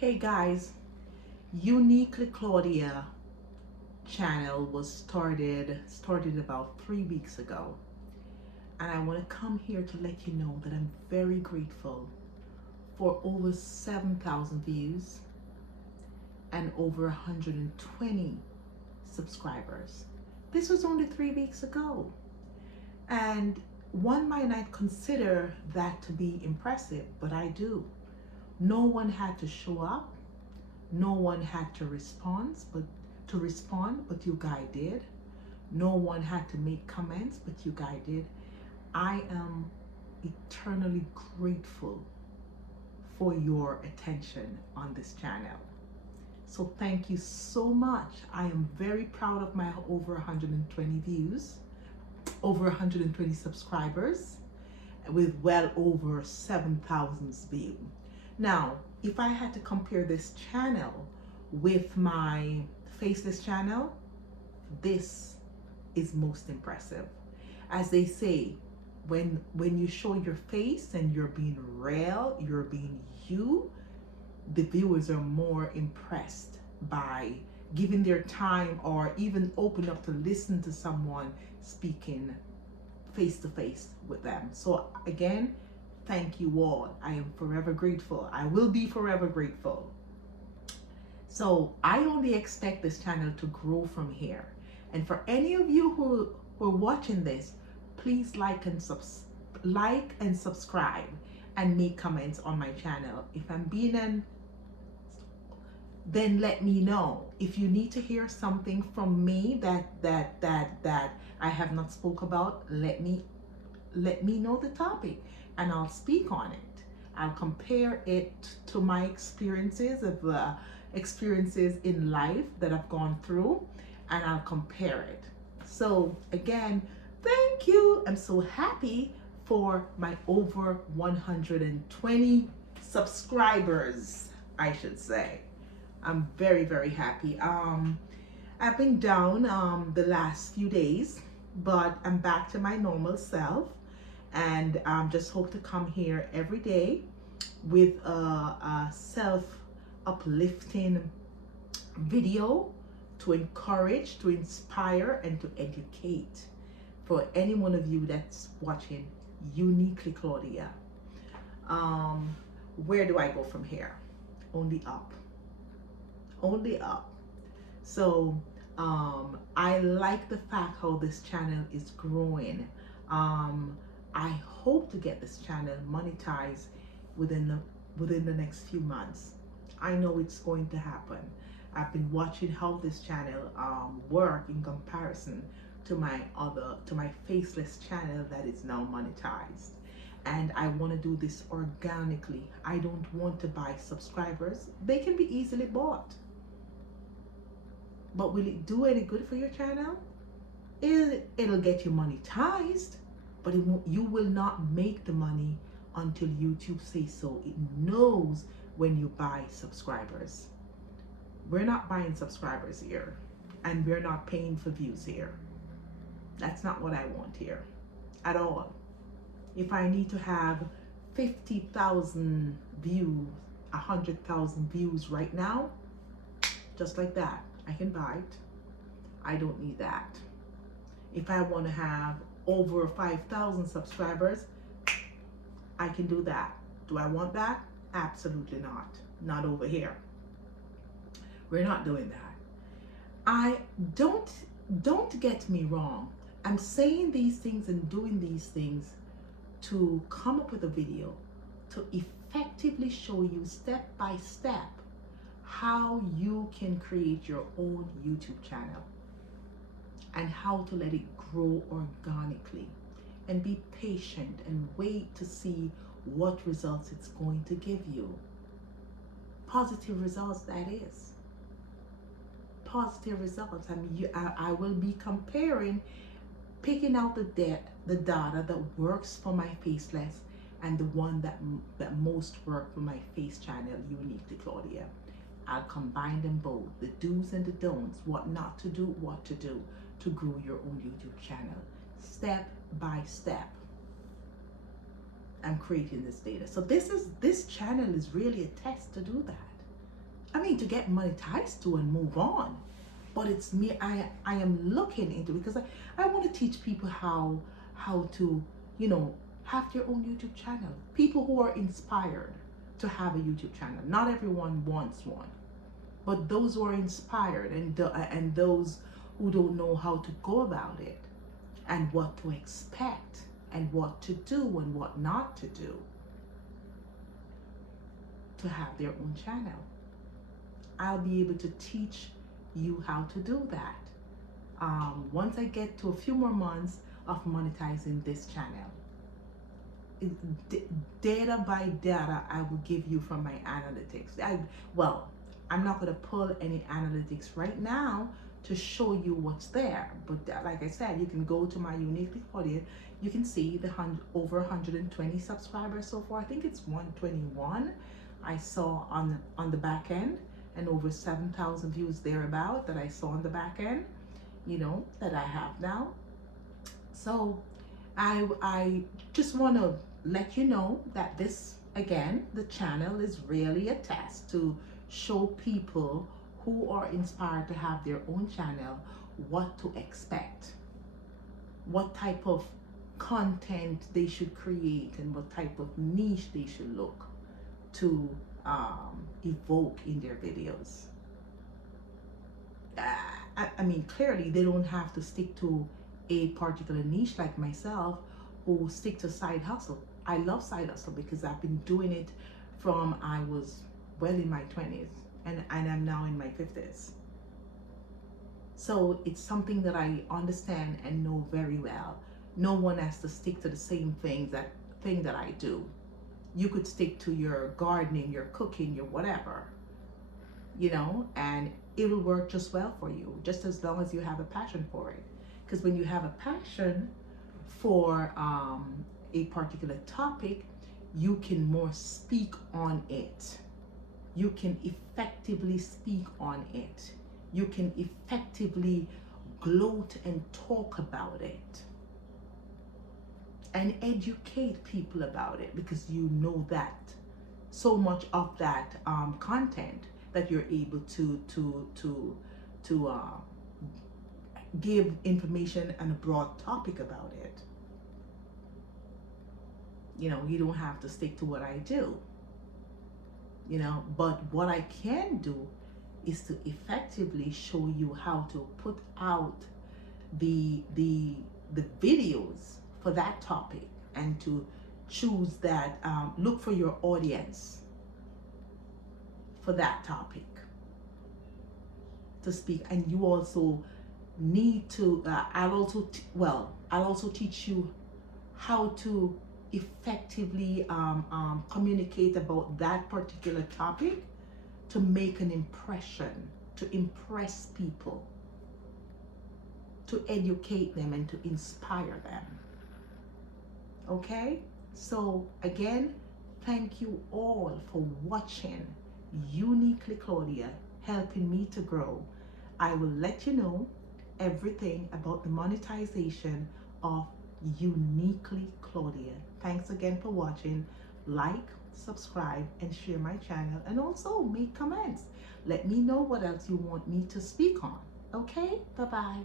Hey guys, Uniquely Claudia channel was started about 3 weeks ago, and I want to come here to let you know that I'm very grateful for over 7,000 views and over 120 subscribers. This was only 3 weeks ago, and one might not consider that to be impressive, but I do. No one had to show up. No one had to respond, but you guys did. No one had to make comments, but you guys did. I am eternally grateful for your attention on this channel. So thank you so much. I am very proud of my over 120 views, over 120 subscribers, with well over 7,000 views. Now, if I had to compare this channel with my faceless channel, this is most impressive. As they say, when you show your face and you're being real, you're being you, the viewers are more impressed by giving their time or even open up to listen to someone speaking face to face with them. So again, thank you all. I am forever grateful. I will be forever grateful. So I only expect this channel to grow from here. And for any of you who are watching this, please like and subscribe and make comments on my channel. If I'm being then let me know. If you need to hear something from me that I have not spoke about, let me know the topic and I'll speak on it. I'll compare it to my experiences in life that I've gone through, and I'll compare it. So again, thank you. I'm so happy for my over 120 subscribers, I should say. I'm very, very happy. I've been down the last few days, but I'm back to my normal self, and just hope to come here every day with a self uplifting video to encourage, to inspire, and to educate for any one of you that's watching Uniquely Claudia. Where do I go from here? Only up. Only up. So I like the fact how this channel is growing. I hope to get this channel monetized within the next few months. I know it's going to happen. I've been watching how this channel work in comparison to my faceless channel that is now monetized. And I want to do this organically. I don't want to buy subscribers. They can be easily bought. But will it do any good for your channel? It'll get you monetized, but you will not make the money until YouTube says so. It knows when you buy subscribers. We're not buying subscribers here, and we're not paying for views here. That's not what I want here at all. If I need to have 50,000 views, 100,000 views right now, just like that, I can buy it. I don't need that. If I want to have over 5,000 subscribers, I can do that. Do I want that? Absolutely not. Not over here. We're not doing that. I don't get me wrong. I'm saying these things and doing these things to come up with a video to effectively show you step by step how you can create your own YouTube channel and how to let it grow organically, and be patient and wait to see what results it's going to give you. Positive results, that is. Positive results. I mean, I will be comparing, picking out the data that works for my faceless and the one that most work for my face channel, Uniquely Claudia. I'll combine them both, the do's and the don'ts, what not to do, what to do to grow your own YouTube channel. Step by step, I'm creating this data. So this channel is really a test to do that. I mean, to get monetized to and move on. But it's me. I am looking into it because I want to teach people how to, you know, have their own YouTube channel. People who are inspired to have a YouTube channel. Not everyone wants one, but those who are inspired and those who don't know how to go about it and what to expect and what to do and what not to do to have their own channel. I'll be able to teach you how to do that. Once I get to a few more months of monetizing this channel, data by data, I will give you from my analytics. Well, I'm not going to pull any analytics right now to show you what's there, but like I said, you can go to my Uniquely Claudia. You can see the over 120 subscribers so far. I think it's 121 I saw on the back end, and over 7,000 views thereabout that I saw on the back end, you know, that I have now. So I just want to let you know that this, again, the channel is really a test to show people who are inspired to have their own channel what to expect, what type of content they should create, and what type of niche they should look to evoke in their videos. I mean, clearly they don't have to stick to a particular niche like myself, who stick to side hustle. I love side hustle because I've been doing it from I was well in my 20s and I'm now in my 50s. So it's something that I understand and know very well. No one has to stick to the same thing that I do. You could stick to your gardening, your cooking, your whatever, you know, and it'll work just well for you, just as long as you have a passion for it. Because when you have a passion for a particular topic, you can more speak on it. You can effectively speak on it. You can effectively gloat and talk about it and educate people about it, because you know that so much of that content that you're able to give information and a broad topic about it. You know, you don't have to stick to what I do, you know, but what I can do is to effectively show you how to put out the videos for that topic, and to choose that, look for your audience for that topic to speak. And you also need to I'll also teach you how to effectively communicate about that particular topic to make an impression, to impress people, to educate them and to inspire them. Okay, so again, thank you all for watching Uniquely Claudia, helping me to grow. I will let you know everything about the monetization of Uniquely Claudia. Thanks again for watching. Like, subscribe, and share my channel, and also make comments. Let me know what else you want me to speak on. Okay, bye-bye.